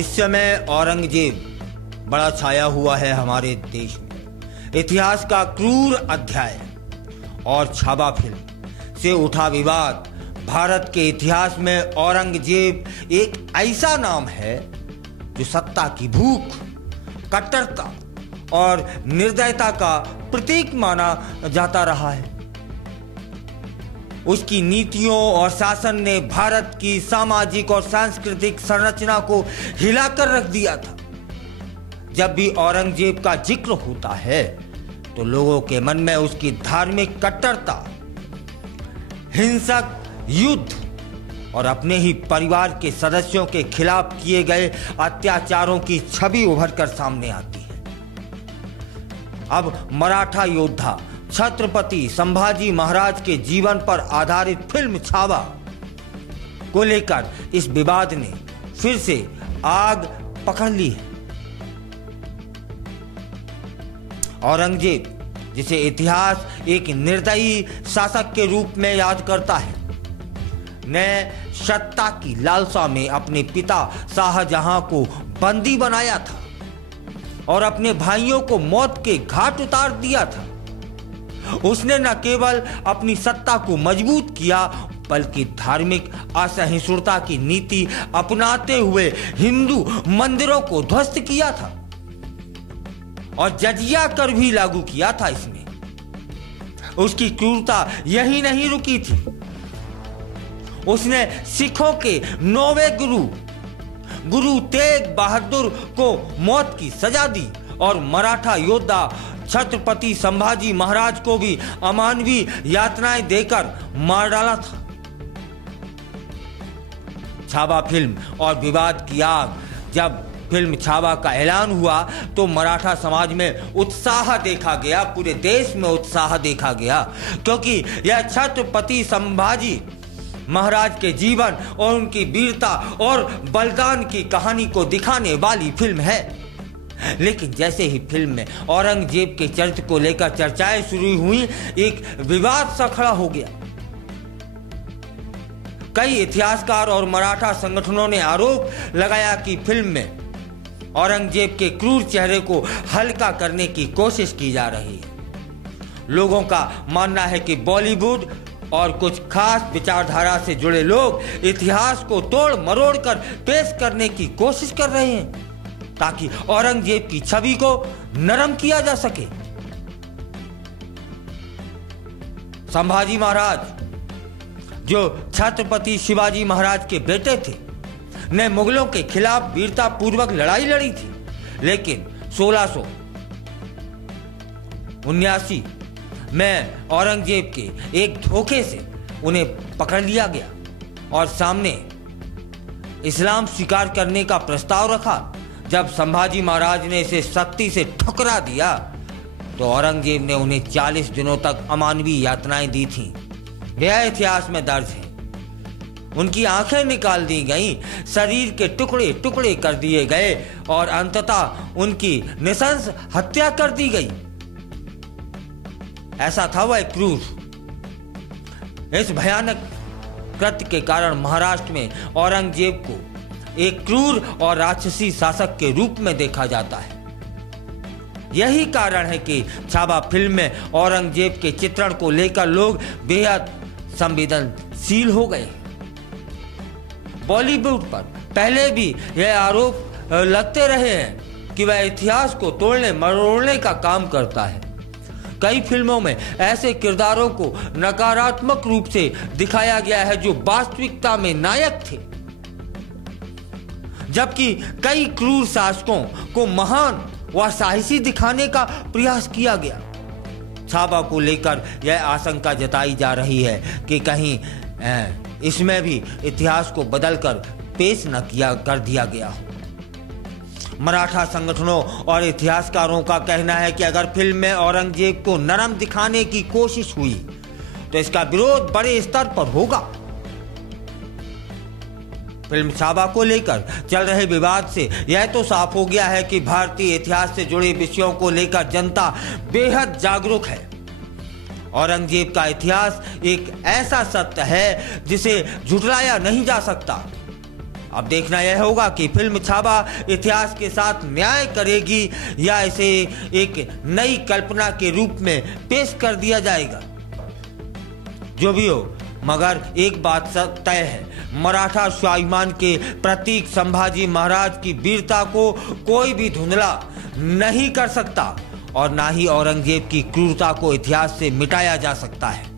इस समय औरंगजेब बड़ा छाया हुआ है हमारे देश में। इतिहास का क्रूर अध्याय और छावा फिल्म से उठा विवाद। भारत के इतिहास में औरंगजेब एक ऐसा नाम है जो सत्ता की भूख, कट्टरता और निर्दयता का प्रतीक माना जाता रहा है। उसकी नीतियों और शासन ने भारत की सामाजिक और सांस्कृतिक संरचना को हिलाकर रख दिया था। जब भी औरंगजेब का जिक्र होता है तो लोगों के मन में उसकी धार्मिक कट्टरता, हिंसक युद्ध और अपने ही परिवार के सदस्यों के खिलाफ किए गए अत्याचारों की छवि उभर कर सामने आती है। अब मराठा योद्धा छत्रपति संभाजी महाराज के जीवन पर आधारित फिल्म छावा को लेकर इस विवाद ने फिर से आग पकड़ ली है। औरंगजेब, जिसे इतिहास एक निर्दयी शासक के रूप में याद करता है, ने सत्ता की लालसा में अपने पिता शाहजहां को बंदी बनाया था और अपने भाइयों को मौत के घाट उतार दिया था। उसने न केवल अपनी सत्ता को मजबूत किया बल्कि धार्मिक असहिष्णुता की नीति अपनाते हुए हिंदू मंदिरों को ध्वस्त किया था और जजिया कर भी लागू किया था। इसमें उसकी क्रूरता यही नहीं रुकी थी। उसने सिखों के 9वें गुरु तेग बहादुर को मौत की सजा दी और मराठा योद्धा छत्रपति संभाजी महाराज को भी अमानवीय यातनाएं देकर मार डाला था। छावा फिल्म और विवाद की आग। जब फिल्म छावा का ऐलान हुआ तो मराठा समाज में उत्साह देखा गया, पूरे देश में उत्साह देखा गया, क्योंकि यह छत्रपति संभाजी महाराज के जीवन और उनकी वीरता और बलिदान की कहानी को दिखाने वाली फिल्म है। लेकिन जैसे ही फिल्म में औरंगजेब के चरित्र को लेकर चर्चाएं शुरू हुई, एक विवाद सा खड़ा हो गया। कई इतिहासकार और मराठा संगठनों ने आरोप लगाया कि फिल्म में औरंगजेब के क्रूर चेहरे को हल्का करने की कोशिश की जा रही है। लोगों का मानना है कि बॉलीवुड और कुछ खास विचारधारा से जुड़े लोग इतिहास को तोड़ मरोड़ कर पेश करने की कोशिश कर रहे हैं ताकि औरंगजेब की छवि को नरम किया जा सके। संभाजी महाराज, जो छत्रपति शिवाजी महाराज के बेटे थे, ने मुगलों के खिलाफ वीरता पूर्वक लड़ाई लड़ी थी, लेकिन 1679 में औरंगजेब के एक धोखे से उन्हें पकड़ लिया गया और सामने इस्लाम स्वीकार करने का प्रस्ताव रखा। जब संभाजी महाराज ने इसे सख्ती से ठुकरा दिया तो औरंगजेब ने उन्हें 40 दिनों तक अमानवीय यातनाएं दी थीं। यह इतिहास में दर्ज है। उनकी आंखें निकाल दी गईं, शरीर के टुकड़े टुकड़े कर दिए गए और अंततः उनकी नृशंस हत्या कर दी गई। ऐसा था वह क्रूर। इस भयानक कृत्य के कारण महाराष्ट्र में औरंगजेब को एक क्रूर और राक्षसी शासक के रूप में देखा जाता है। यही कारण है कि छावा फिल्म में औरंगजेब के चित्रण को लेकर लोग बेहद संवेदनशील हो गए। बॉलीवुड पर पहले भी यह आरोप लगते रहे हैं कि वह इतिहास को तोड़ने मरोड़ने का काम करता है। कई फिल्मों में ऐसे किरदारों को नकारात्मक रूप से दिखाया गया है जो वास्तविकता में नायक थे, जबकि कई क्रूर शासकों को महान व साहसी दिखाने का प्रयास किया गया। छावा को लेकर यह आशंका जताई जा रही है कि कहीं इसमें भी इतिहास को बदलकर पेश न किया कर दिया गया हो। मराठा संगठनों और इतिहासकारों का कहना है कि अगर फिल्म में औरंगजेब को नरम दिखाने की कोशिश हुई तो इसका विरोध बड़े स्तर पर होगा। फिल्म छावा को लेकर चल रहे विवाद से यह तो साफ हो गया है कि भारतीय इतिहास से जुड़े विषयों को लेकर जनता बेहद जागरूक है। औरंगजेब का इतिहास एक ऐसा सत्य है जिसे झुठलाया नहीं जा सकता। अब देखना यह होगा कि फिल्म छावा इतिहास के साथ न्याय करेगी या इसे एक नई कल्पना के रूप में पेश कर दिया जाएगा। जो भी हो, मगर एक बात तय है, मराठा स्वाभिमान के प्रतीक संभाजी महाराज की वीरता को कोई भी धुंधला नहीं कर सकता और ना ही औरंगजेब की क्रूरता को इतिहास से मिटाया जा सकता है।